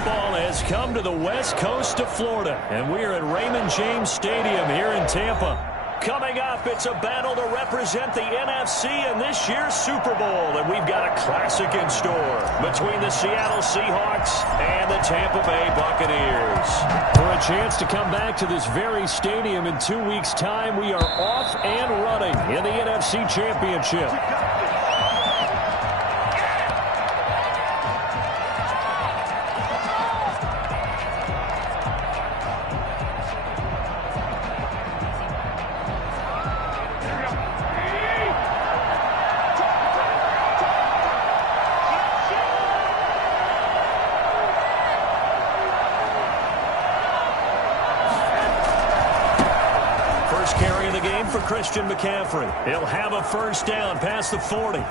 Football has come to the west coast of Florida, and we're at Raymond James Stadium here in Tampa. Coming up, it's a battle to represent the NFC in this year's Super Bowl, and we've got a classic in store between the Seattle Seahawks and the Tampa Bay Buccaneers. For a chance to come back to this very stadium in 2 weeks' time, we are off and running in the NFC Championship. Carry of the game for Christian McCaffrey. He'll have a first down past the 40. And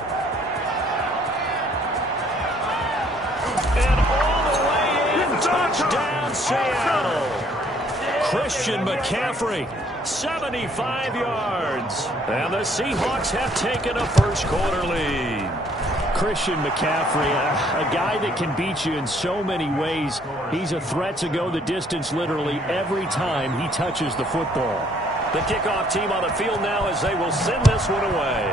all the way in, touchdown Seattle. Christian McCaffrey, 75 yards. And the Seahawks have taken a first quarter lead. Christian McCaffrey, a guy that can beat you in so many ways. He's a threat to go the distance literally every time he touches the football. The kickoff team on the field now as they will send this one away.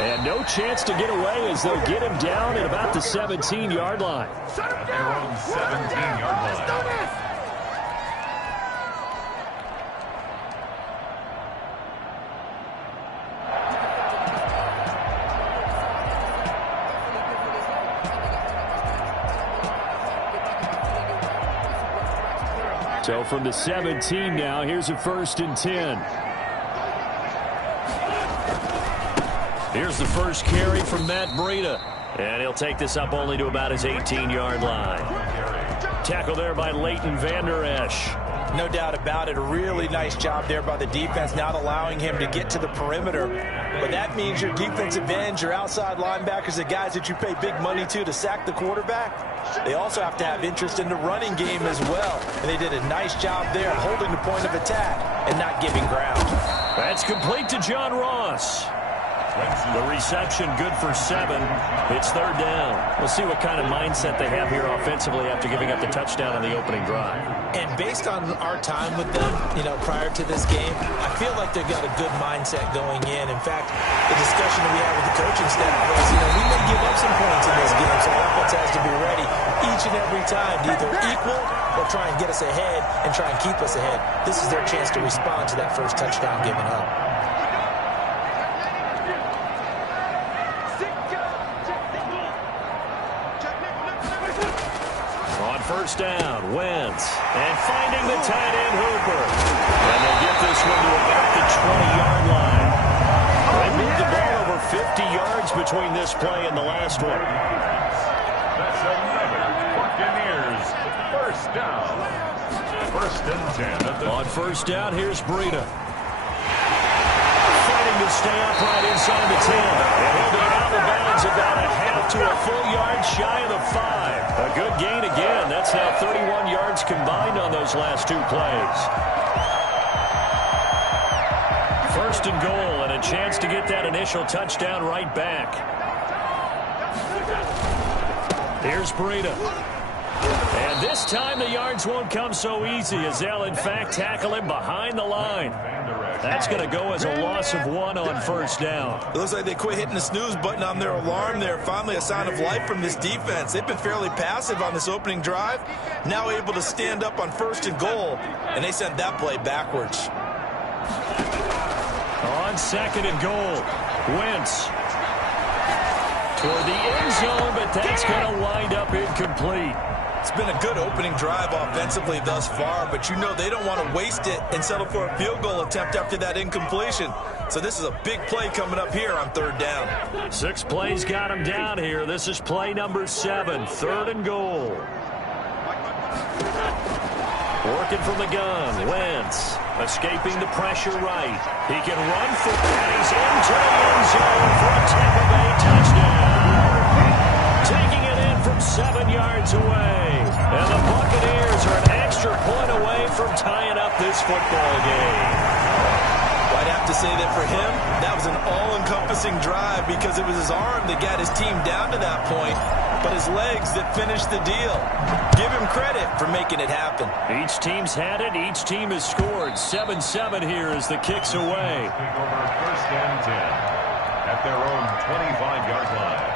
And no chance to get away as they'll get him down at about the 17-yard line. Shut him down! 17-yard line. So from the 17 now, here's a 1st and 10. Here's the first carry from Matt Breida. And he'll take this up only to about his 18-yard line. Tackle there by Leighton Vander Esch. No doubt about it. A really nice job there by the defense, not allowing him to get to the perimeter. But that means your defensive ends, your outside linebackers, the guys that you pay big money to sack the quarterback, they also have to have interest in the running game as well. And they did a nice job there holding the point of attack and not giving ground. That's complete to John Ross. The reception good for 7. It's 3rd down. We'll see what kind of mindset they have here offensively after giving up the touchdown on the opening drive. And based on our time with them, prior to this game, I feel like they've got a good mindset going in. In fact, the discussion that we had with the coaching staff was, we may give up some points in this game, so our offense has to be ready each and every time to either equal or try and get us ahead and try and keep us ahead. This is their chance to respond to that first touchdown given up. First down, Wentz, and finding the tight end Hooper. And they'll get this one to about the 20-yard line. They moved the ball over 50 yards between this play and the last one. That's another Buccaneers first down. 1st and 10. On first down, here's Breida. Fighting to stay upright inside the 10. And he'll be out of bounds about a half to a full yard shy of the 5. A good gain again. That's now 31 yards combined on those last 2 plays. 1st and goal, and a chance to get that initial touchdown right back. Here's Breida. And this time the yards won't come so easy as they'll in fact tackle him behind the line. That's going to go as a loss of 1 on first down. It looks like they quit hitting the snooze button on their alarm there. Finally a sign of life from this defense. They've been fairly passive on this opening drive. Now able to stand up on 1st and goal, and they sent that play backwards. On 2nd and goal, Wentz toward the end zone, but that's going to wind up incomplete. It's been a good opening drive offensively thus far, but they don't want to waste it and settle for a field goal attempt after that incompletion. So this is a big play coming up here on 3rd down. 6 plays got him down here. This is play number 7, 3rd and goal. Working from the gun, Wentz escaping the pressure right. He can run for and he's into the end zone for a Tampa Bay touchdown. Taking it in from 7 yards away. And the Buccaneers are an extra point away from tying up this football game. I'd have to say that for him, that was an all-encompassing drive because it was his arm that got his team down to that point, but his legs that finished the deal. Give him credit for making it happen. Each team's had it. Each team has scored. 7-7 here as the kick's away. Take over first and 10 at their own 25-yard line.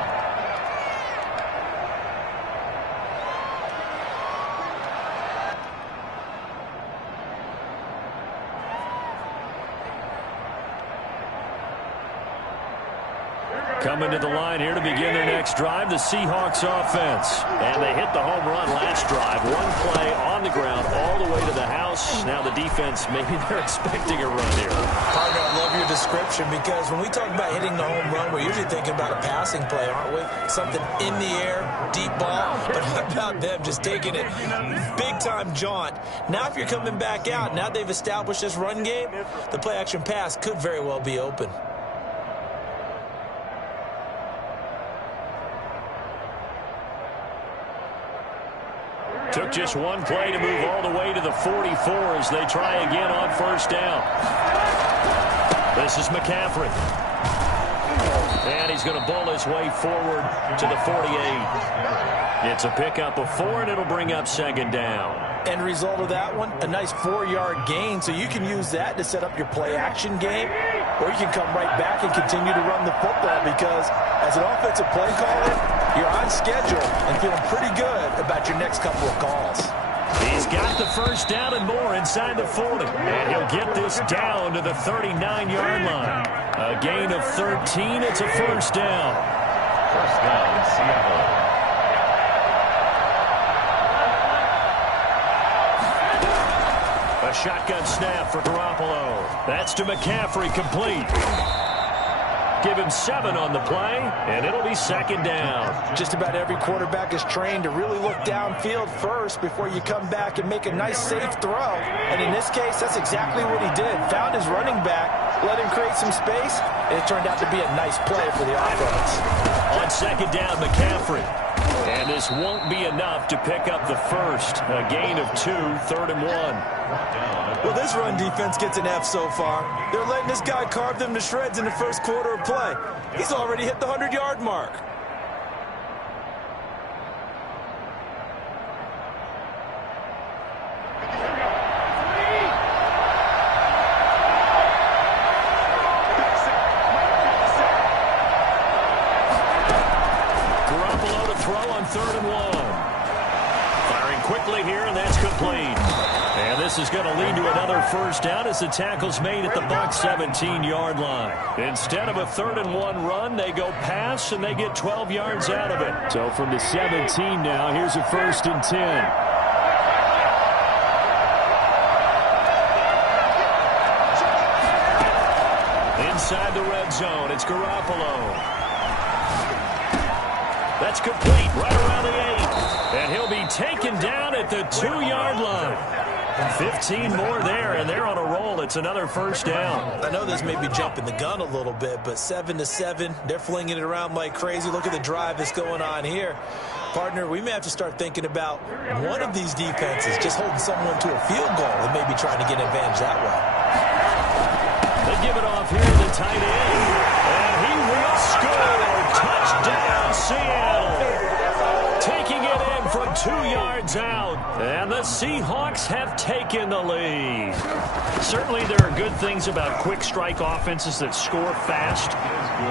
Coming to the line here to begin their next drive, the Seahawks offense. And they hit the home run last drive. One play on the ground all the way to the house. Now the defense, maybe they're expecting a run here. Partner, I love your description because when we talk about hitting the home run, we're usually thinking about a passing play, aren't we? Something in the air, deep ball. But how about them just taking it big-time jaunt? Now if you're coming back out, now they've established this run game, the play-action pass could very well be open. Took just one play to move all the way to the 44 as they try again on first down. This is McCaffrey. And he's going to bull his way forward to the 48. It's a pickup of 4, and it'll bring up second down. End result of that one, a nice 4-yard gain, so you can use that to set up your play-action game, or you can come right back and continue to run the football because as an offensive play caller, you're on schedule and feeling pretty good about your next couple of calls. He's got the first down and more inside the 40. And he'll get this down to the 39-yard line. A gain of 13. It's a first down. First down, Seattle. A shotgun snap for Garoppolo. That's to McCaffrey, complete. Give him 7 on the play, and it'll be second down. Just about every quarterback is trained to really look downfield first before you come back and make a nice, safe throw. And in this case, that's exactly what he did. Found his running back, let him create some space, and it turned out to be a nice play for the offense. On second down, McCaffrey. And this won't be enough to pick up the first. A gain of 2, 3rd and 1. Well, this run defense gets an F so far. They're letting this guy carve them to shreds in the first quarter of play. He's already hit the 100-yard mark. Garoppolo to throw on 3rd and 1. Firing quickly here, and that's complete. And this is going to lead to another first down as the tackle's made at the Bucs 17-yard line. Instead of a 3rd and 1 run, they go pass, and they get 12 yards out of it. So from the 17 now, here's a 1st and 10. Inside the red zone, it's Garoppolo. That's complete right around the 8. And he'll be taken down at the 2-yard line. 15 more there, and they're on a roll. It's another first down. I know this may be jumping the gun a little bit, but 7-7, they're flinging it around like crazy. Look at the drive that's going on here. Partner, we may have to start thinking about one of these defenses just holding someone to a field goal and maybe trying to get an advantage that way. They give it off here to the tight end, and he will score. Touchdown, Seattle. Taking it in from 2 yards out. And the Seahawks have taken the lead. Certainly there are good things about quick strike offenses that score fast,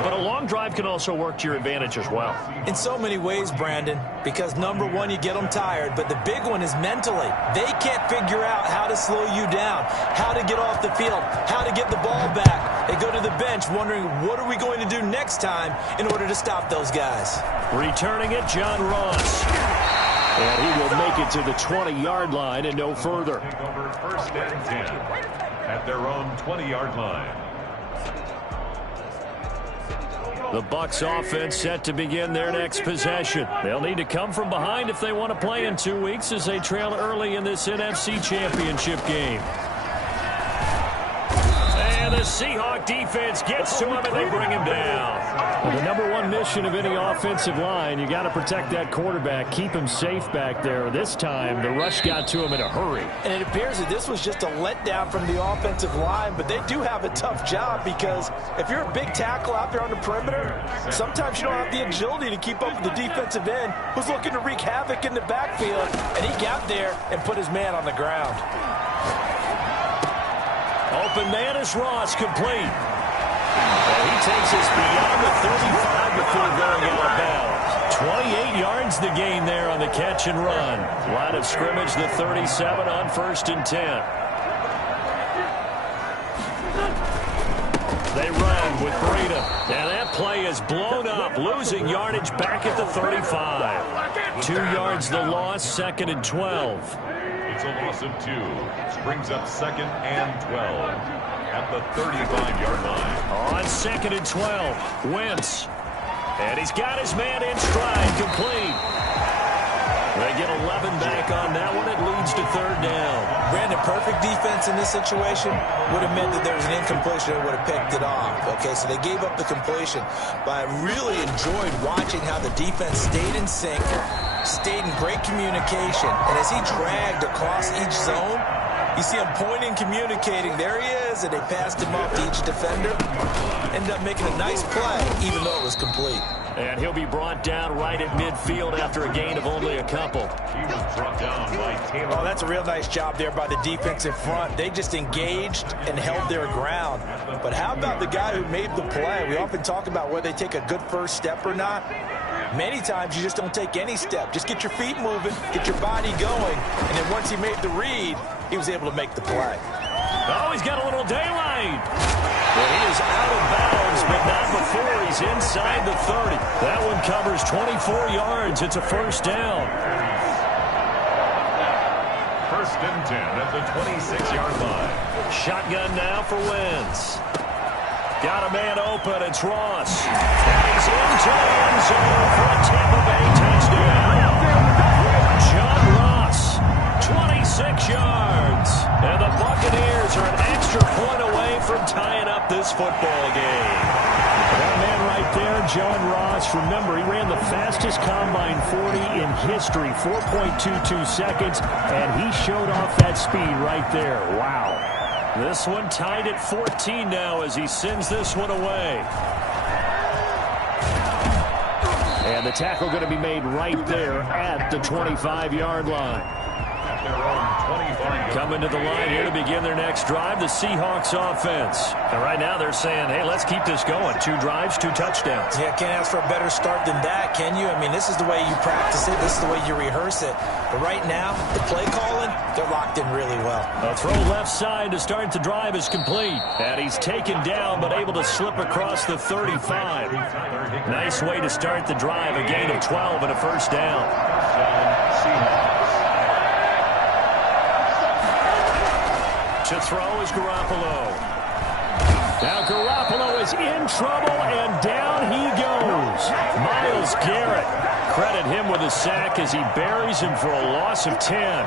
but a long drive can also work to your advantage as well. In so many ways, Brandon, because number one, you get them tired, but the big one is mentally. They can't figure out how to slow you down, how to get off the field, how to get the ball back. They go to the bench wondering, what are we going to do next time in order to stop those guys? Returning it, John Ross. And he will make it to the 20-yard line and no further. Take over 1st and 10 at their own 20-yard line. The Bucs offense set to begin their next possession. They'll need to come from behind if they want to play in 2 weeks as they trail early in this NFC Championship game. And the Seahawk defense gets to him and they bring him down. Well, the number one mission of any offensive line, you got to protect that quarterback, keep him safe back there. This time, the rush got to him in a hurry. And it appears that this was just a letdown from the offensive line, but they do have a tough job because if you're a big tackle out there on the perimeter, sometimes you don't have the agility to keep up with the defensive end who's looking to wreak havoc in the backfield, and he got there and put his man on the ground. Open man is Ross, complete. And he takes us beyond the 35 before going out of bounds. 28 yards the gain there on the catch and run. Line of scrimmage, the 37 on 1st and 10. They run with Breida. And that play is blown up, losing yardage back at the 35. 2 yards the loss, 2nd and 12. It's a loss of 2. Brings up 2nd and 12. At the 35-yard line. On 2nd and 12, Wentz. And he's got his man in stride, complete. They get 11 back on that one. It leads to 3rd down. Brandon, perfect defense in this situation would have meant that there was an incompletion and would have picked it off. Okay, so they gave up the completion. But I really enjoyed watching how the defense stayed in sync, stayed in great communication. And as he dragged across each zone, you see him pointing, communicating. There he is, and they passed him off to each defender. Ended up making a nice play, even though it was complete. And he'll be brought down right at midfield after a gain of only a couple. He was brought down by Taylor. Oh, that's a real nice job there by the defensive front. They just engaged and held their ground. But how about the guy who made the play? We often talk about whether they take a good first step or not. Many times you just don't take any step. Just get your feet moving, get your body going, and then once he made the read, he was able to make the play. Oh, he's got a little daylight. Well, he is out of bounds, but not before he's inside the 30. That one covers 24 yards. It's a 1st down. 1st and 10 at the 26-yard line. Shotgun now for Wentz. Got a man open. It's Ross. And he's into the end zone for a Tampa Bay touchdown. John Ross, 26 yards. And the Buccaneers are an extra point away from tying up this football game. That man right there, John Ross, remember, he ran the fastest combine 40 in history, 4.22 seconds, and he showed off that speed right there. Wow. This one tied at 14 now as he sends this one away. And the tackle going to be made right there at the 25-yard line. At their own 25. Coming to the line here to begin their next drive, the Seahawks offense. And right now they're saying, hey, let's keep this going. 2 drives, 2 touchdowns. Yeah, can't ask for a better start than that, can you? I mean, this is the way you practice it. This is the way you rehearse it. But right now, the play calling, they're locked in really well. A throw left side to start the drive is complete. And he's taken down, but able to slip across the 35. Nice way to start the drive. A gain of 12 and a 1st down. To throw is Garoppolo. Now Garoppolo is in trouble, and down he goes. Myles Garrett. Credit him with a sack as he buries him for a loss of 10.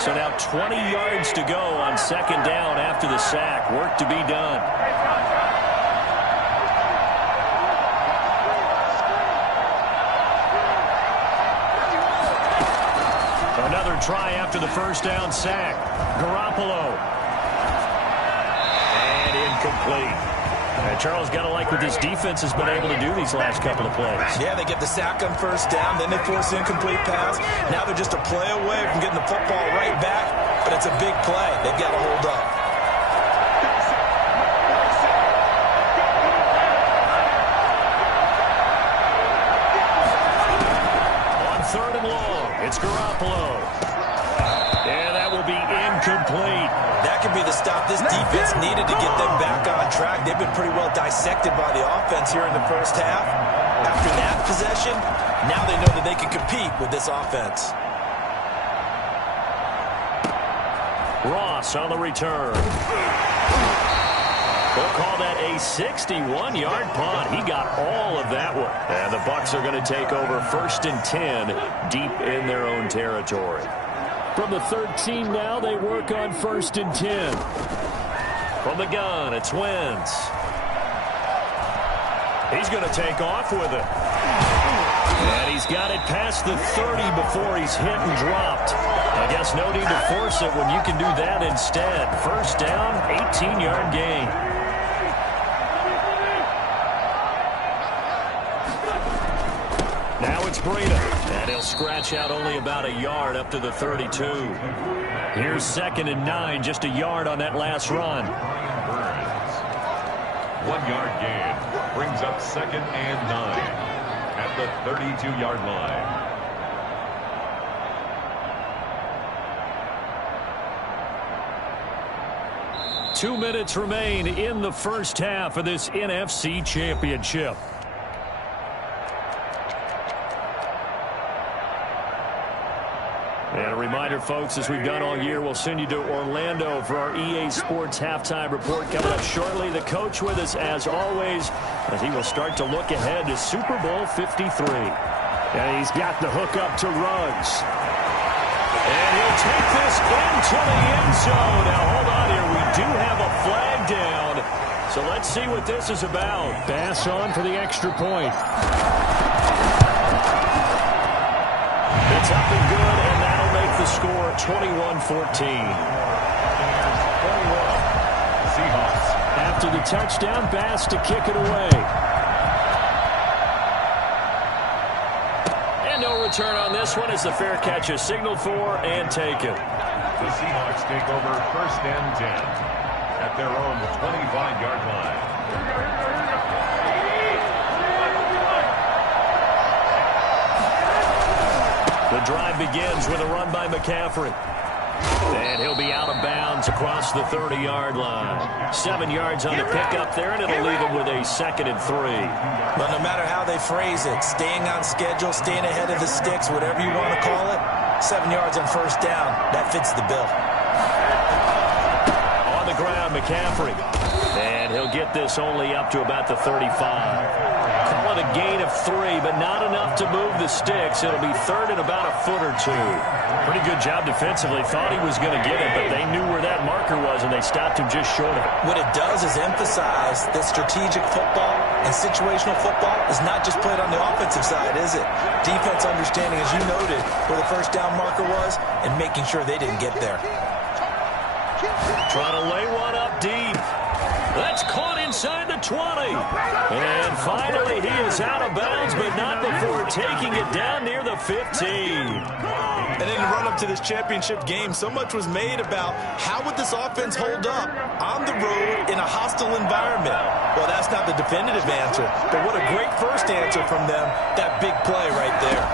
So now 20 yards to go on 2nd down after the sack. Work to be done. Another try after the 1st down sack. Garoppolo. And incomplete. And Charles, got to like what this defense has been able to do these last couple of plays. Yeah, they get the sack on 1st down, then they force an incomplete pass. Now they're just a play away from getting the football right back, but it's a big play. They've got to hold up. On 3rd and long, it's Garoppolo. And that will be incomplete. That could be the stop this defense needed to get them back on track. They've been pretty well dissected by the offense here in the 1st half. After that possession, now they know that they can compete with this offense. Ross on the return. We'll call that a 61-yard punt. He got all of that one. And the Bucs are going to take over 1st and 10 deep in their own territory. From the 13 now, they work on 1st and 10. From the gun, it's Wentz. He's going to take off with it. And he's got it past the 30 before he's hit and dropped. I guess no need to force it when you can do that instead. 1st down, 18-yard gain. Now it's Breida, and he'll scratch out only about a yard up to the 32. Here's 2nd and 9, just a yard on that last run. 1-yard gain brings up 2nd and 9 at the 32-yard line. Two minutes remain in the first half of this NFC Championship. And a reminder, folks, as we've done all year, we'll send you to Orlando for our EA Sports halftime report coming up shortly. The coach with us, as always, as he will start to look ahead to Super Bowl 53. And he's got the hook up to Ruggs. And he'll take this into the end zone. Now, hold on here. We do have a flag down. So let's see what this is about. Bass on for the extra point. It's up and good, and that'll make the score 21-14. Seahawks. After the touchdown, Bass to kick it away. And no return on this one as the fair catch is signaled for and taken. The Seahawks take over 1st and 10 at their own 25-yard line. The drive begins with a run by McCaffrey. And he'll be out of bounds across the 30-yard line. 7 yards on the pickup there, and it'll leave him with a 2nd and 3. But no matter how they phrase it, staying on schedule, staying ahead of the sticks, whatever you want to call it, 7 yards on 1st down, that fits the bill. On the ground, McCaffrey. And he'll get this only up to about the 35. Call it a gain of 3, but not enough to move the sticks. It'll be 3rd and about a foot or 2. Pretty good job defensively. Thought he was going to get it, but they knew where that marker was, and they stopped him just short of it. What it does is emphasize that strategic football and situational football is not just played on the offensive side, is it? Defense understanding, as you noted, where the 1st down marker was and making sure they didn't get there. Trying to lay one up deep. That's caught inside the 20. And finally, he is out of bounds, but not before taking it down near the 15. And in the run-up to this championship game, so much was made about how would this offense hold up on the road in a hostile environment. Well, that's not the definitive answer, but what a great first answer from them, that big play right there.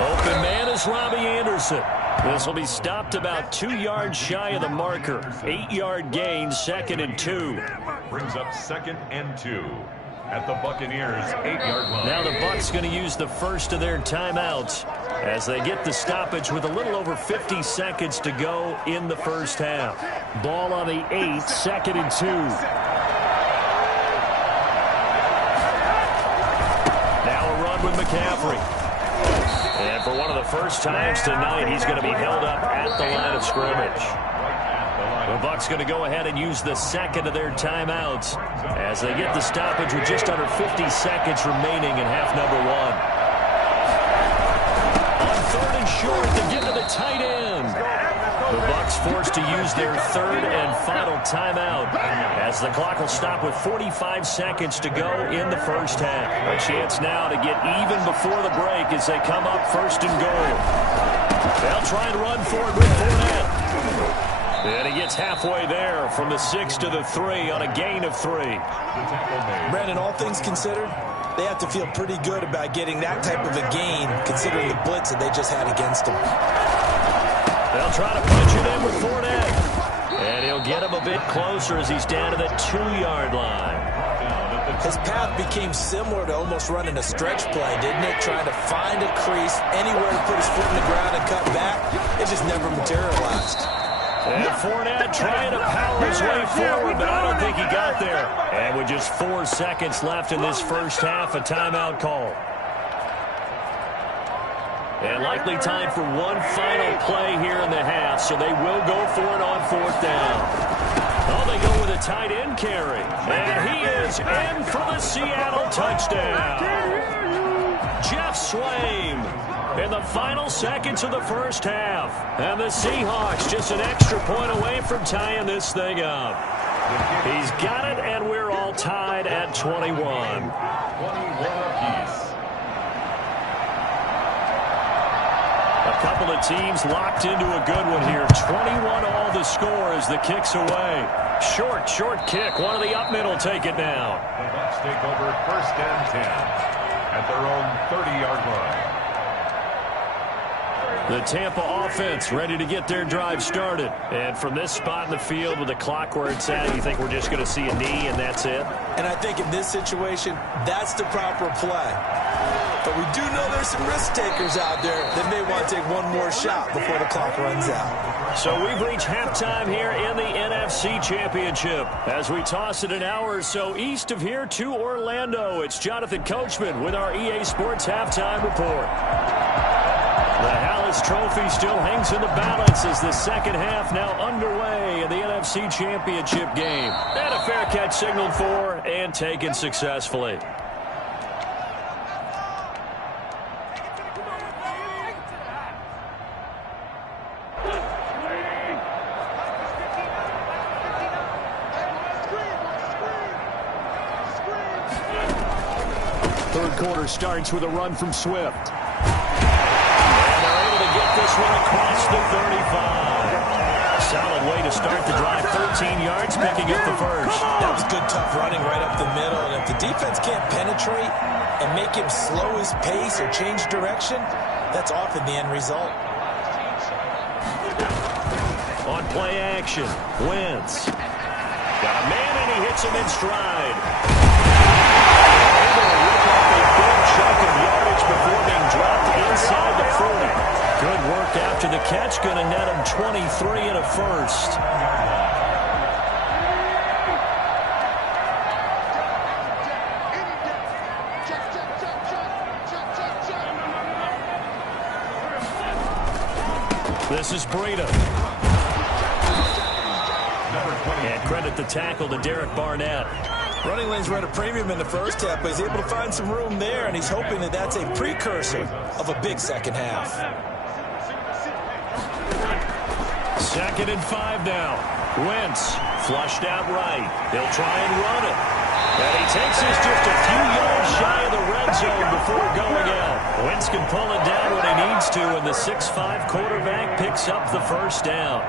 Open man is Robbie Anderson. This will be stopped about 2 yards shy of the marker. 8-yard gain, 2nd and 2. Brings up 2nd and 2 at the Buccaneers' 8-yard line. Now the Bucs going to use the first of their timeouts as they get the stoppage with a little over 50 seconds to go in the first half. Ball on the 8, 2nd and 2. Now a run with McCaffrey. And for one of the first times tonight, he's going to be held up at the line of scrimmage. The Bucs going to go ahead and use the second of their timeouts as they get the stoppage with just under 50 seconds remaining in half number 1. On 3rd and short, they get to the tight end. The Bucs forced to use their 3rd and final timeout as the clock will stop with 45 seconds to go in the first half. A chance now to get even before the break as they come up 1st and goal. They'll try and run for it with Fournette. And he gets halfway there from the 6 to the 3 on a gain of 3. Brandon, all things considered, they have to feel pretty good about getting that type of a gain considering the blitz that they just had against them. They'll try to punch it in with Fournette. And he'll get him a bit closer as he's down to the 2-yard line. His path became similar to almost running a stretch play, didn't it? Trying to find a crease, anywhere to put his foot in the ground and cut back. It just never materialized. And Fournette trying to power his way forward, but I don't think he got there. And with just 4 seconds left in this first half, a timeout call. And likely time for one final play here in the half, so they will go for it on 4th down. Oh, they go with a tight end carry. And he is in for the Seattle touchdown. Jeff Swaim in the final seconds of the first half. And the Seahawks just an extra point away from tying this thing up. He's got it, and we're all tied at 21. 21 apiece. A couple of teams locked into a good one here. 21 all the score as the kick's away. Short kick. One of the up middle take it now. The Bucs take over 1st and 10 at their own 30-yard line. The Tampa offense ready to get their drive started. And from this spot in the field with the clock where it's at, you think we're just going to see a knee and that's it? And I think in this situation, that's the proper play. But we do know there's some risk takers out there that may want to take one more shot before the clock runs out. So we've reached halftime here in the NFC Championship. As we toss it an hour or so east of here to Orlando, it's Jonathan Coachman with our EA Sports Halftime Report. The Hallis Trophy still hangs in the balance as the second half now underway in the NFC Championship game. And a fair catch signaled for and taken successfully. Third quarter starts with a run from Swift. Get this one across the 35. Solid way to start the drive. 13 yards, picking up the first. That was good, tough running right up the middle. And if the defense can't penetrate and make him slow his pace or change direction, that's often the end result. On play action, Wentz. Got a man, and he hits him in stride. Able to rip off a big chunk of yardage before being dropped inside the 40. Good work after the catch. Going to net him 23 and a first. This is Breida. And credit the tackle to Derek Barnett. Running lanes were at a premium in the first half, but he's able to find some room there, and he's hoping that that's a precursor of a big second half. 2nd and 5 now. Wentz flushed out right. He'll try and run it. And he takes this just a few yards shy of the red zone before going out. Wentz can pull it down when he needs to, and the 6'5" quarterback picks up the first down.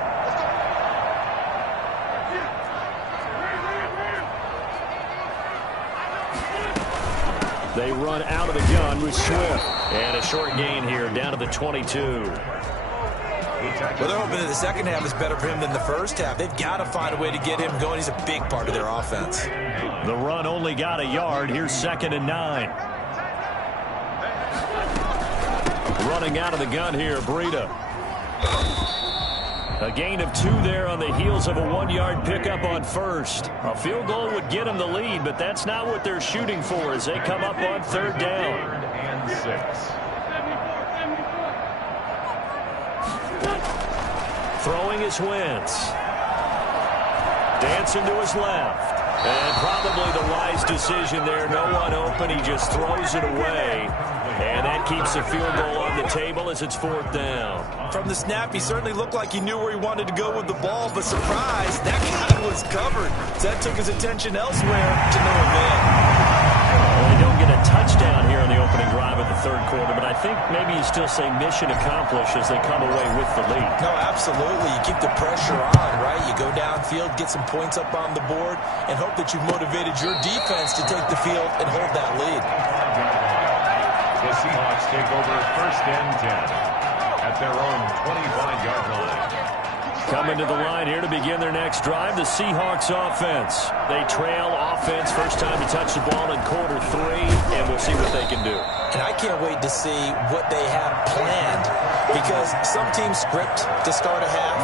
They run out of the gun with Swift. And a short gain here down to the 22. Well, they're hoping that the second half is better for him than the first half. They've got to find a way to get him going. He's a big part of their offense. The run only got a yard. Here's 2nd and 9. Running out of the gun here, Breida. A gain of 2 there on the heels of a 1-yard pickup on first. A field goal would get them the lead, but that's not what they're shooting for as they come up on 3rd down. 3rd and 6. Throwing is Wentz. Dancing to his left. And probably the wise decision there. No one open. He just throws it away. And that keeps the field goal on the table as it's 4th down. From the snap, he certainly looked like he knew where he wanted to go with the ball, but surprise, that guy was covered. So that took his attention elsewhere to no avail. Well, they don't get a touchdown here in the opening drive of the 3rd quarter, but I think maybe you still say mission accomplished as they come away with the lead. No, absolutely. You keep the pressure on, right? You go downfield, get some points up on the board, and hope that you've motivated your defense to take the field and hold that lead. The Seahawks take over 1st and 10 at their own 25-yard line. Coming to the line here to begin their next drive, the Seahawks offense. They trail offense, first time to touch the ball in quarter 3, and we'll see what they can do. And I can't wait to see what they have planned, because some teams script to start a half.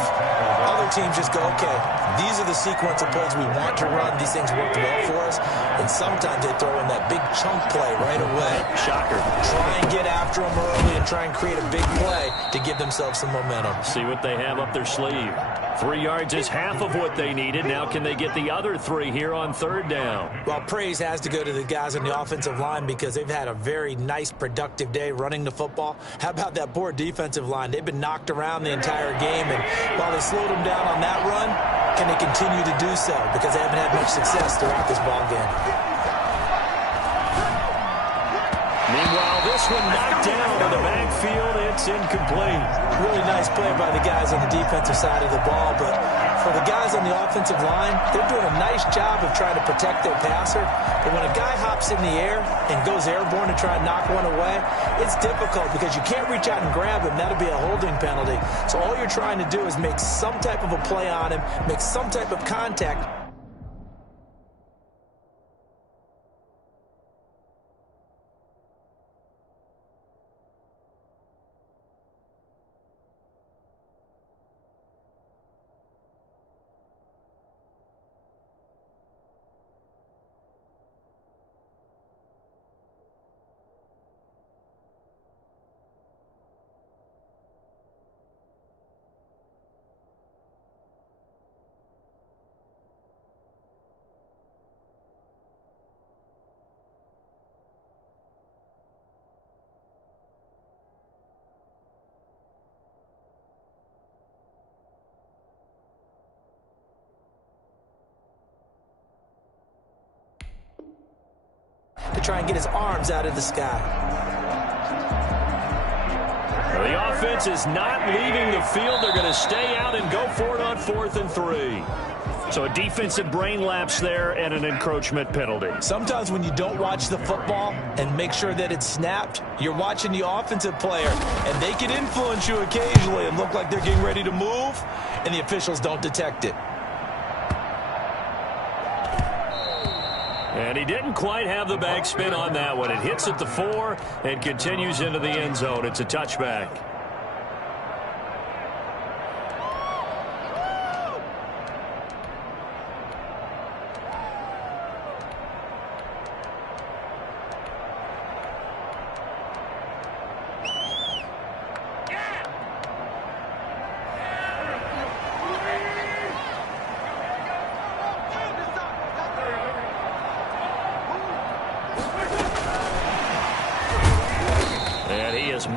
Other teams just go, okay, these are the sequence of plays we want to run. These things worked well for us. And sometimes they throw in that big chunk play right away. Shocker. Try and get after them early and try and create a big play to give themselves some momentum. See what they have up their sleeve. 3 yards is half of what they needed. Now can they get the other 3 here on third down? Well, praise has to go to the guys on the offensive line, because they've had a very nice, productive day running the football. How about that poor defensive line? They've been knocked around the entire game, and while they slowed them down on that run, can they continue to do so? Because they haven't had much success throughout this ball game. Meanwhile, this one knocked down in the backfield. It's incomplete. Really nice play by the guys on the defensive side of the ball, but for the guys on the offensive line, they're doing a nice job of trying to protect their passer. But when a guy hops in the air and goes airborne to try and knock one away, it's difficult because you can't reach out and grab him. That'll be a holding penalty. So all you're trying to do is make some type of a play on him, make some type of contact. To try and get his arms out of the sky. The offense is not leaving the field. They're going to stay out and go for it on 4th and 3. So a defensive brain lapse there and an encroachment penalty. Sometimes when you don't watch the football and make sure that it's snapped, you're watching the offensive player, and they can influence you occasionally and look like they're getting ready to move, and the officials don't detect it. And he didn't quite have the backspin on that one. It hits at the 4 and continues into the end zone. It's a touchback.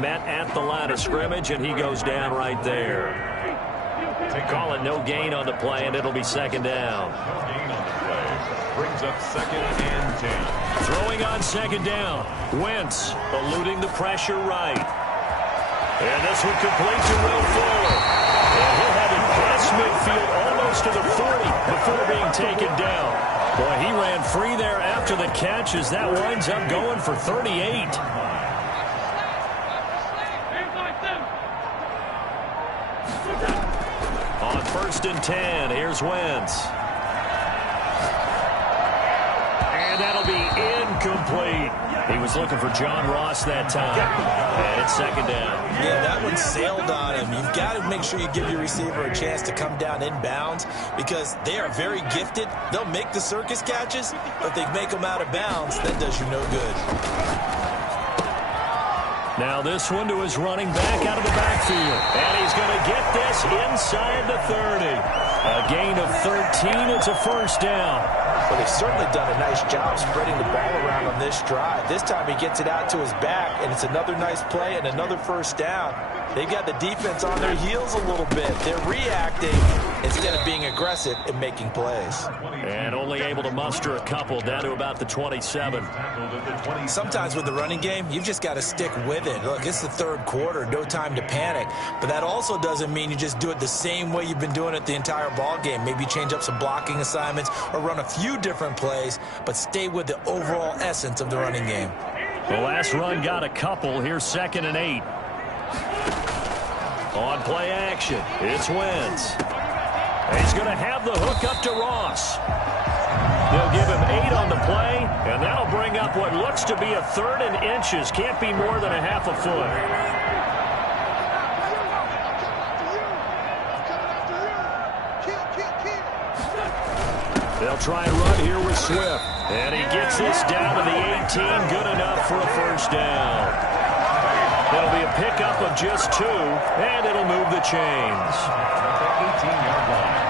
Met at the line of scrimmage, and he goes down right there. They call it no gain on the play, and it'll be second down. No gain on the play. Brings up 2nd and 10. Throwing on second down. Wentz eluding the pressure right. And this one complete to Will Fuller. And he'll have it past midfield almost to the 40 before being taken down. Boy, he ran free there after the catch as that winds up going for 38. On 1st and 10, here's Wentz. And that'll be incomplete. He was looking for John Ross that time. And it's second down. Yeah, that one sailed on him. You've got to make sure you give your receiver a chance to come down inbounds, because they are very gifted. They'll make the circus catches, but if they make them out of bounds, that does you no good. Now this one to his running back out of the backfield. And he's going to get this inside the 30. A gain of 13. It's a first down. Well, they've certainly done a nice job spreading the ball around on this drive. This time he gets it out to his back, and it's another nice play and another first down. They've got the defense on their heels a little bit. They're reacting instead of being aggressive and making plays. And only able to muster a couple down to about the 27. Sometimes with the running game, you've just got to stick with it. Look, it's the third quarter, no time to panic. But that also doesn't mean you just do it the same way you've been doing it the entire ball game. Maybe change up some blocking assignments or run a few different plays, but stay with the overall essence of the running game. The last run got a couple. Here's 2nd and 8. On play action, it's Wentz. He's going to have the hook up to Ross. They'll give him 8 on the play, and that'll bring up what looks to be a 3rd and inches. Can't be more than a half a foot. They'll try and run here with Swift. And he gets this down to the 18. Good enough for a first down. It'll be a pickup of just 2, and it'll move the chains. 18-yard line.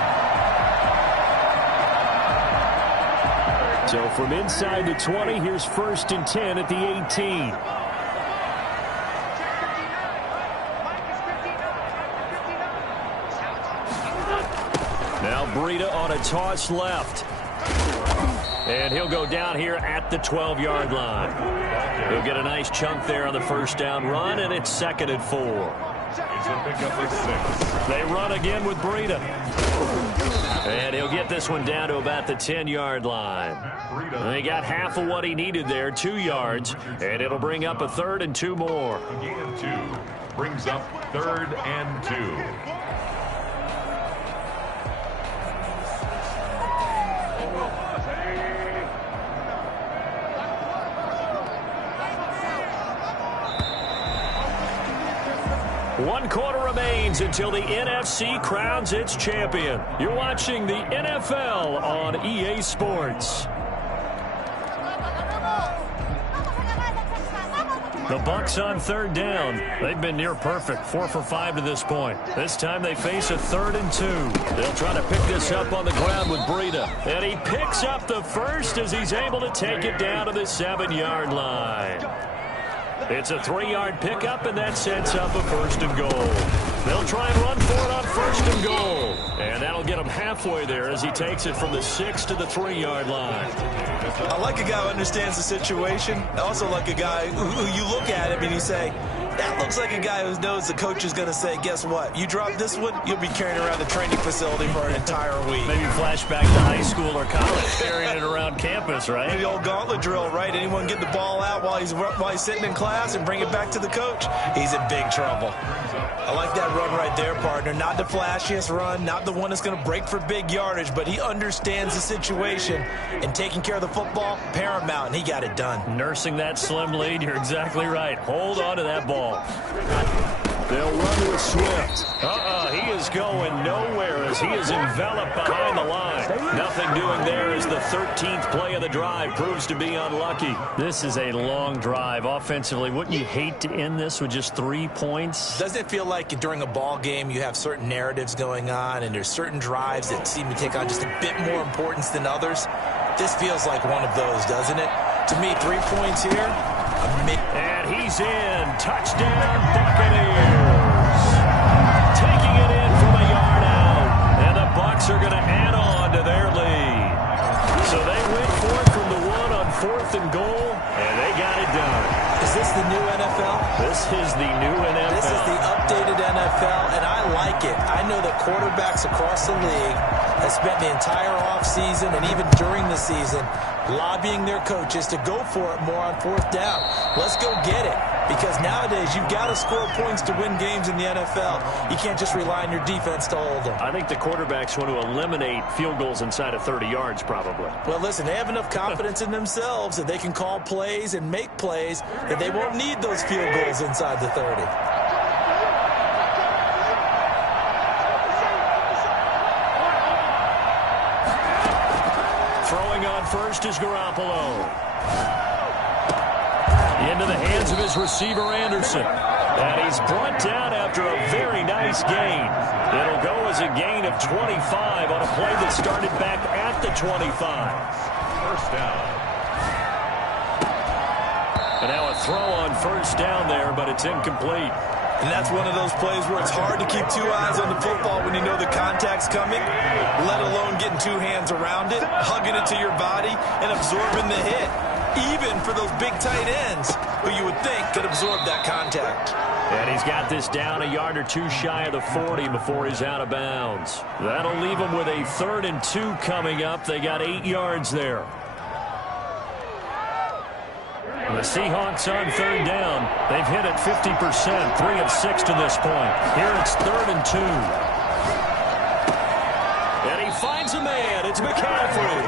So from inside the 20, here's 1st and 10 at the 18. Now Breida on a toss left. And he'll go down here at the 12-yard line. He'll get a nice chunk there on the first down run, and it's 2nd and 4. It's a pickup of 6. They run again with Breida. And he'll get this one down to about the 10-yard line. And he got half of what he needed there, 2 yards, and it'll bring up a 3rd and 2 more. Gain of 2 brings up 3rd and 2. One quarter remains until the NFC crowns its champion. You're watching the NFL on EA Sports. The Bucs on 3rd down. They've been near perfect, 4 for 5 to this point. This time they face a 3rd and 2. They'll try to pick this up on the ground with Breida. And he picks up the first as he's able to take it down to the 7-yard line. It's a 3-yard pickup, and that sets up a 1st and goal. They'll try and run for it on 1st and goal. And that'll get him halfway there as he takes it from the 6 to the 3-yard line. I like a guy who understands the situation. I also like a guy who you look at him and you say, that looks like a guy who knows the coach is going to say, guess what? You drop this one, you'll be carrying around the training facility for an entire week. Maybe flashback to high school or college, carrying it around campus, right? The old gauntlet drill, right? Anyone get the ball out while he's sitting in class and bring it back to the coach? He's in big trouble. I like that run right there, partner. Not the flashiest run, not the one that's going to break for big yardage, but he understands the situation, and taking care of the football, paramount, and he got it done. Nursing that slim lead, you're exactly right. Hold on to that ball. They'll run with Swift. He is going nowhere as he is enveloped behind the line. Nothing doing there as the 13th play of the drive proves to be unlucky. This is a long drive offensively. Wouldn't you hate to end this with just 3 points? Doesn't it feel like during a ball game you have certain narratives going on and there's certain drives that seem to take on just a bit more importance than others? This feels like one of those, doesn't it? To me, 3 points here. And he's in. Touchdown, Buccaneers. Taking it in from a yard out. And the Bucs are going to add on to their lead. So they went for it from the 1 on 4th and goal, and they got it done. Is this the new NFL? This is the new NFL. This is the updated NFL, and I like it. I know that quarterbacks across the league have spent the entire offseason and even during the season lobbying their coaches to go for it more on 4th down. Let's go get it. Because nowadays, you've got to score points to win games in the NFL. You can't just rely on your defense to hold them. I think the quarterbacks want to eliminate field goals inside of 30 yards, probably. Well, listen, they have enough confidence in themselves that they can call plays and make plays that they won't need those field goals inside the 30. Throwing on first is Garoppolo. Into the hands of his receiver, Anderson. And he's brought down after a very nice gain. It'll go as a gain of 25 on a play that started back at the 25. First down. And now a throw on first down there, but it's incomplete. And that's one of those plays where it's hard to keep 2 eyes on the football when you know the contact's coming, let alone getting 2 hands around it, hugging it to your body, and absorbing the hit. Even for those big tight ends who you would think could absorb that contact. And he's got this down a yard or 2 shy of the 40 before he's out of bounds. That'll leave him with a 3rd and 2 coming up. They got 8 yards there. The Seahawks on 3rd down. They've hit it 50%, 3 of 6 to this point. Here it's 3rd and 2. And he fires. finds a man. It's McCaffrey.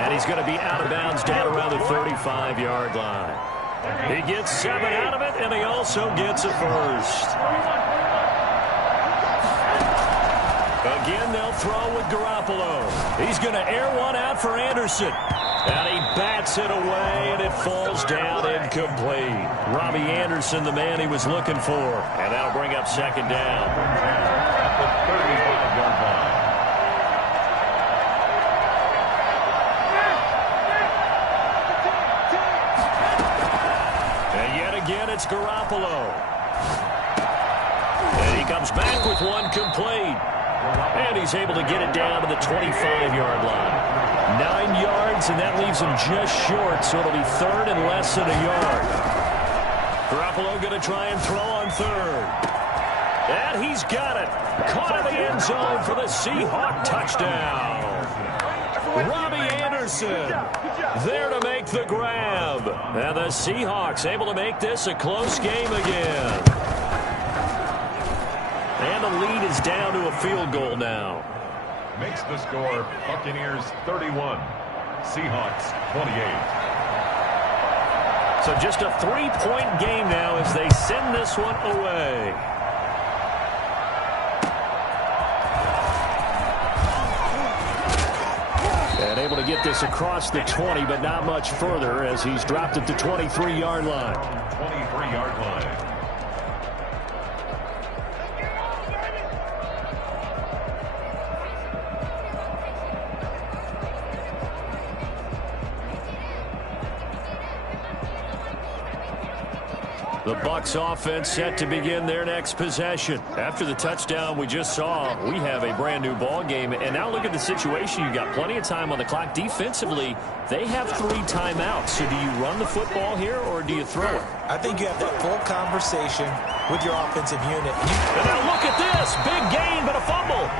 And he's going to be out of bounds down around the 35-yard line. He gets 7 out of it, and he also gets a first. Again, they'll throw with Garoppolo. He's going to air one out for Anderson. And he bats it away, and it falls down incomplete. Robbie Anderson, the man he was looking for. And that'll bring up second down. At the 35-yard line. And yet again, it's Garoppolo. And he comes back with one complete. And he's able to get it down to the 25-yard line. 9 yards, and that leaves him just short, so it'll be third and less than a yard. Garoppolo going to try and throw on third. And he's got it. Caught in the end zone for the Seahawk touchdown. Robbie Anderson there to make the grab. And the Seahawks able to make this a close game again. And the lead is down to a field goal now. Makes the score Buccaneers 31, Seahawks 28. So just a 3-point game now as they send this one away. And able to get this across the 20, but not much further as he's dropped at the 23-yard line. 23-yard line. The Bucs offense set to begin their next possession. After the touchdown we just saw, we have a brand new ball game. And now look at the situation. You've got plenty of time on the clock. Defensively, they have 3 timeouts. So do you run the football here or do you throw it? I think you have that full conversation with your offensive unit. And now look at this. Big gain, but a fumble.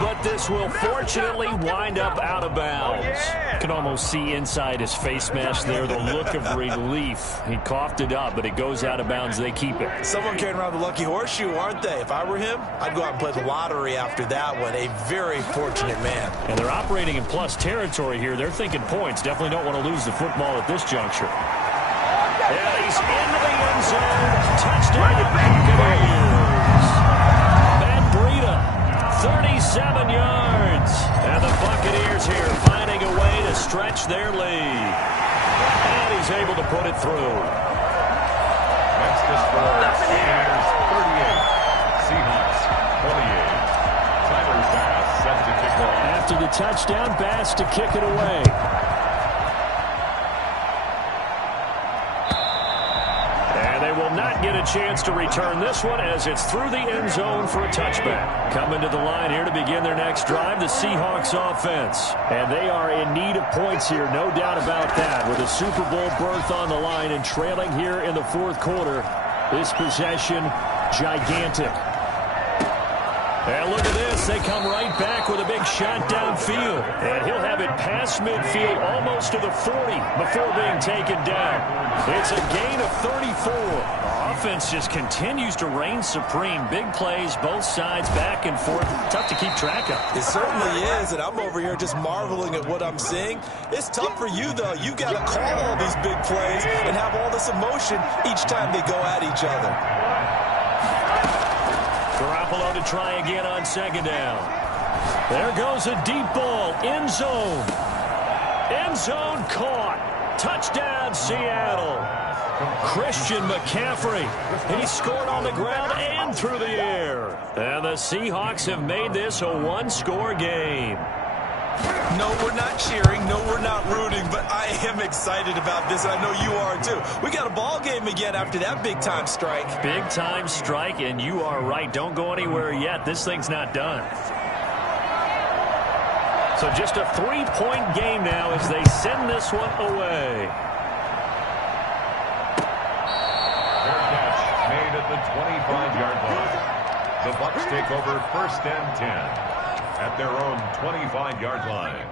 But this will fortunately wind up out of bounds. You can almost see inside his face mask there the look of relief. He coughed it up, but it goes out of bounds. They keep it. Someone carrying around the lucky horseshoe, aren't they? If I were him, I'd go out and play the lottery after that one. A very fortunate man. And they're operating in plus territory here. They're thinking points. Definitely don't want to lose the football at this juncture. And he's into the end zone. Touchdown Buccaneers. Matt Breida, 37 yards. And the Buccaneers here finding a way to stretch their lead. And he's able to put it through. Next to score, Buccaneers 38, Seahawks 28. Tyler Bass set to kick off. After the touchdown, Bass to kick it away. Not get a chance to return this one as it's through the end zone for a touchback. Coming to the line here to begin their next drive, the Seahawks offense. And they are in need of points here, no doubt about that. With a Super Bowl berth on the line and trailing here in the fourth quarter, this possession, gigantic. And look at this. They come right back with a big shot downfield. And he'll have it past midfield almost to the 40 before being taken down. It's a gain of 34. Offense just continues to reign supreme. Big plays, both sides, back and forth. Tough to keep track of. It certainly is, and I'm over here just marveling at what I'm seeing. It's tough for you, though. You got to call all these big plays and have all this emotion each time they go at each other. Garoppolo to try again on second down. There goes a deep ball. End zone. End zone caught. Touchdown, Seattle. Christian McCaffrey. He scored on the ground and through the air. And the Seahawks have made this a one-score game. No, we're not cheering. No, we're not rooting. But I am excited about this, and I know you are too. We got a ball game again after that big-time strike. Big-time strike, and you are right. Don't go anywhere yet. This thing's not done. So just a 3-point game now as they send this one away. Fair catch made at the 25-yard line. The Bucs take over first and 10 at their own 25-yard line.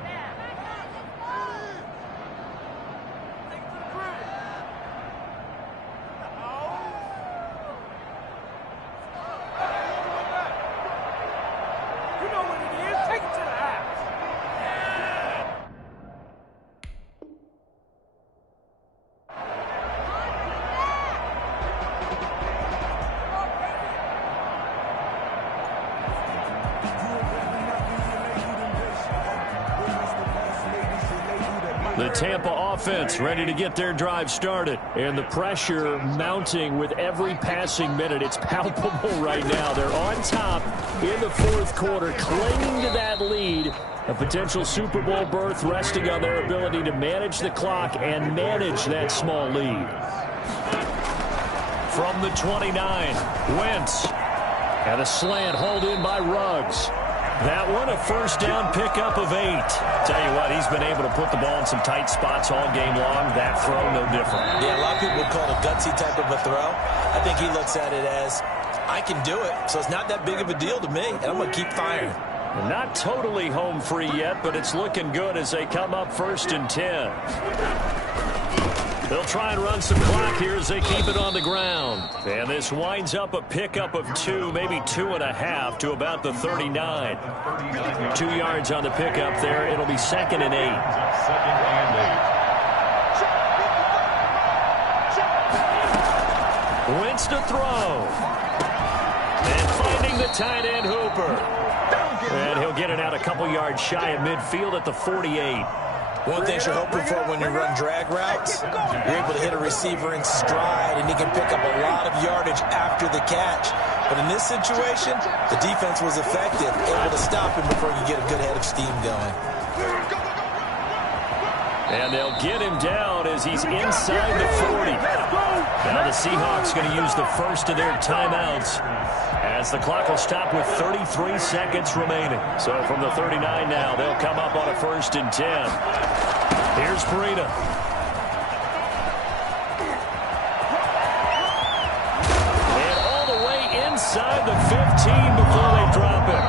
The Tampa offense ready to get their drive started. And the pressure mounting with every passing minute. It's palpable right now. They're on top in the fourth quarter, clinging to that lead. A potential Super Bowl berth resting on their ability to manage the clock and manage that small lead. From the 29, Wentz. And a slant hauled in by Ruggs. That one, a first down pickup of 8. Tell you what, he's been able to put the ball in some tight spots all game long. That throw, no different. Yeah, a lot of people would call it a gutsy type of a throw. I think he looks at it as, I can do it, so it's not that big of a deal to me, and I'm going to keep firing. Not totally home free yet, but it's looking good as they come up 1st and 10. They'll try and run some clock here as they keep it on the ground. And this winds up a pickup of 2, maybe 2.5 to about the 39. 2 yards on the pickup there. It'll be 2nd and 8. Wentz to throw. And finding the tight end Hooper. And he'll get it out a couple yards shy of midfield at the 48. One thing you're hoping for when you run drag routes, you're able to hit a receiver in stride, and he can pick up a lot of yardage after the catch. But in this situation, the defense was effective, able to stop him before you get a good head of steam going. And they'll get him down as he's inside the 40. Now the Seahawks going to use the first of their timeouts as the clock will stop with 33 seconds remaining. So from the 39 now, they'll come up on a 1st and 10. Here's Breida. And all the way inside the 15 before they drop it.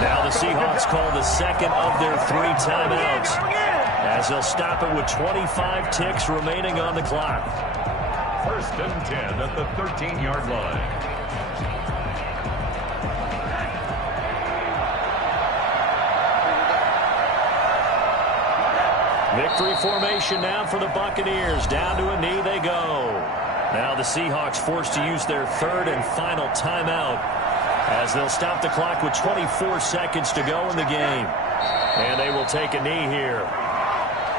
Now the Seahawks call the second of their 3 timeouts as they'll stop it with 25 ticks remaining on the clock. 1st and 10 at the 13-yard line. Victory formation now for the Buccaneers. Down to a knee they go. Now the Seahawks forced to use their 3rd and final timeout as they'll stop the clock with 24 seconds to go in the game. And they will take a knee here.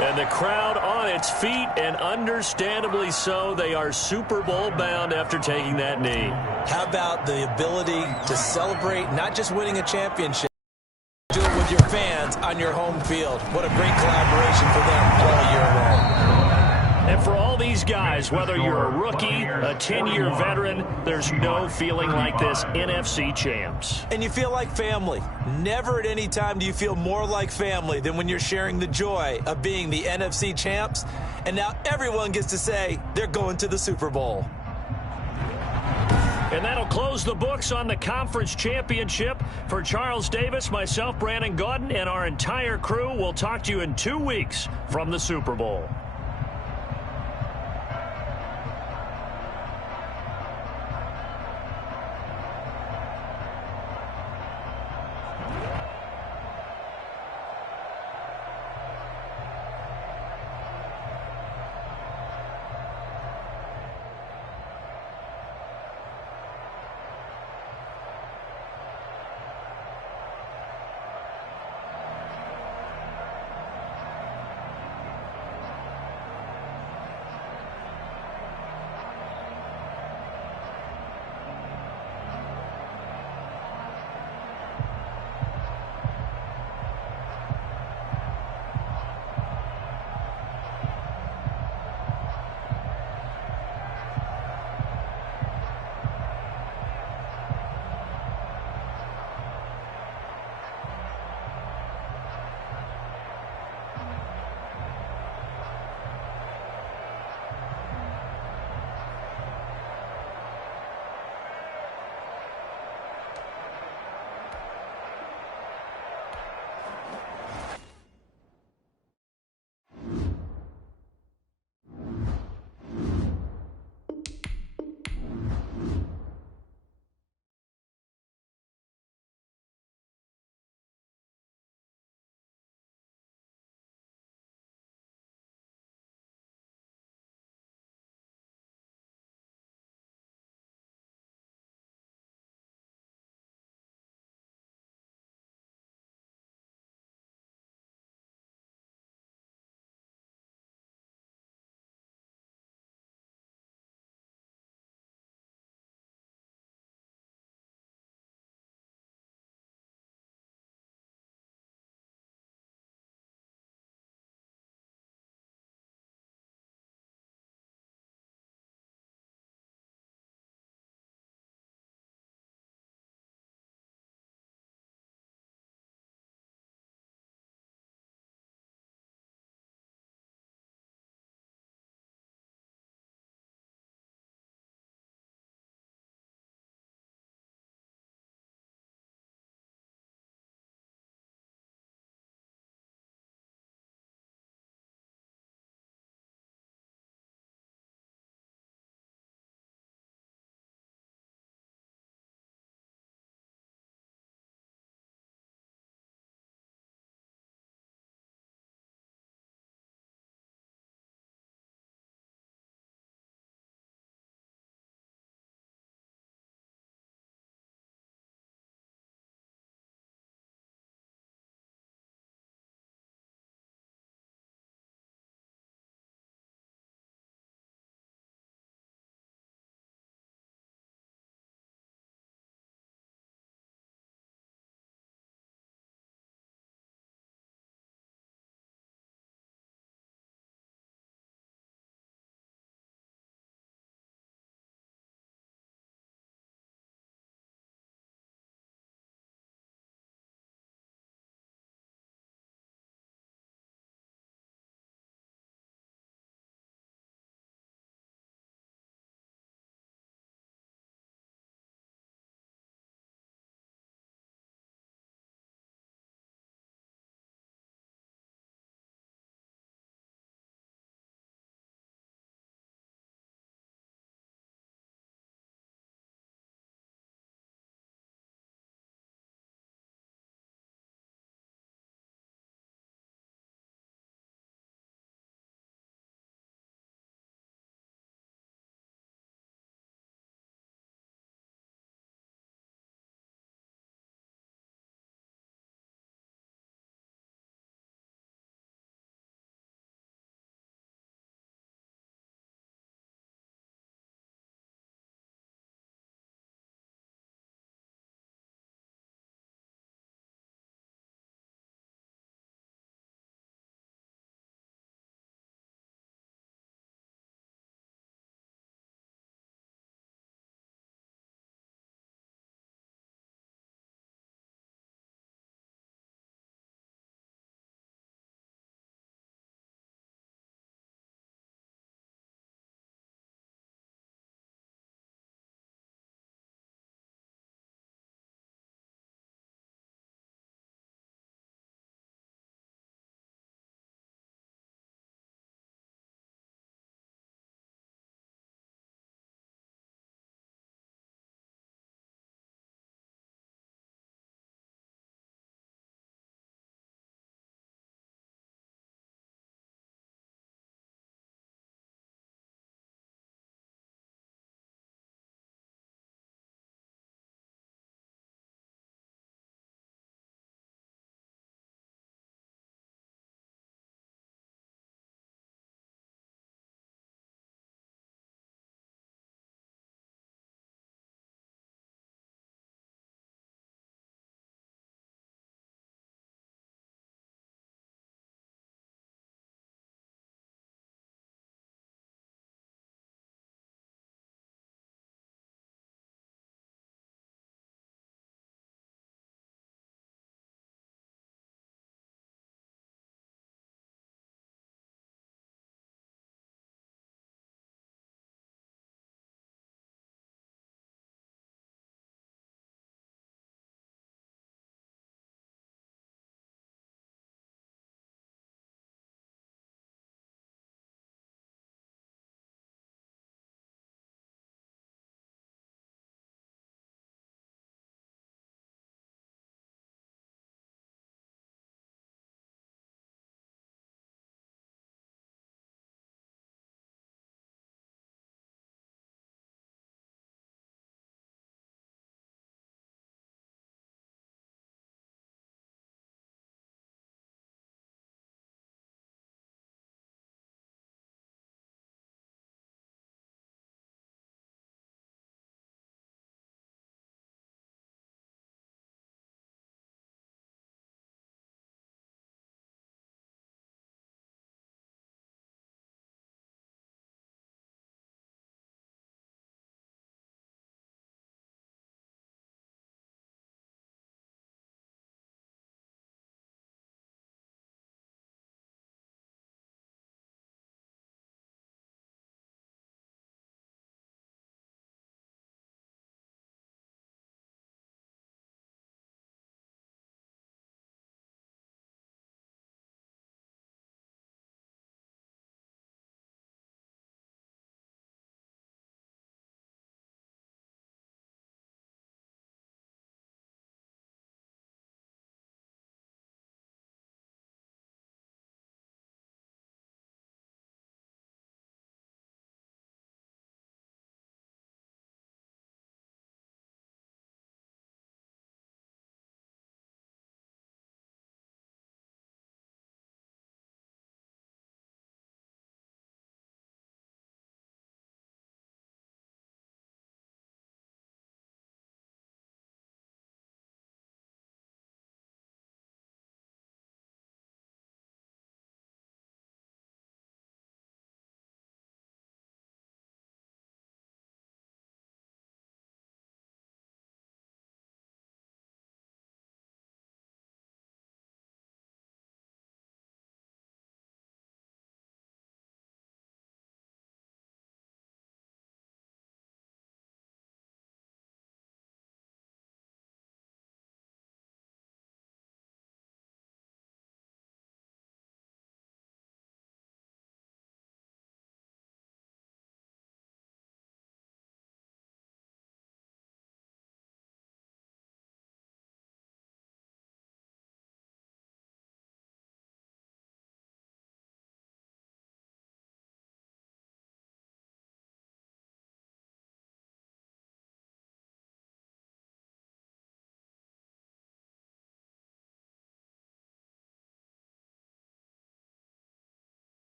And the crowd on its feet, and understandably so. They are Super Bowl bound after taking that knee. How about the ability to celebrate not just winning a championship, do it with your fans on your home field. What a great collaboration for them all year long. And for all these guys, whether you're a rookie, a 10-year veteran, there's no feeling like this. NFC champs. And you feel like family. Never at any time do you feel more like family than when you're sharing the joy of being the NFC champs. And now everyone gets to say they're going to the Super Bowl. And that'll close the books on the conference championship. For Charles Davis, myself, Brandon Gaudin, and our entire crew, we'll talk to you in 2 weeks from the Super Bowl.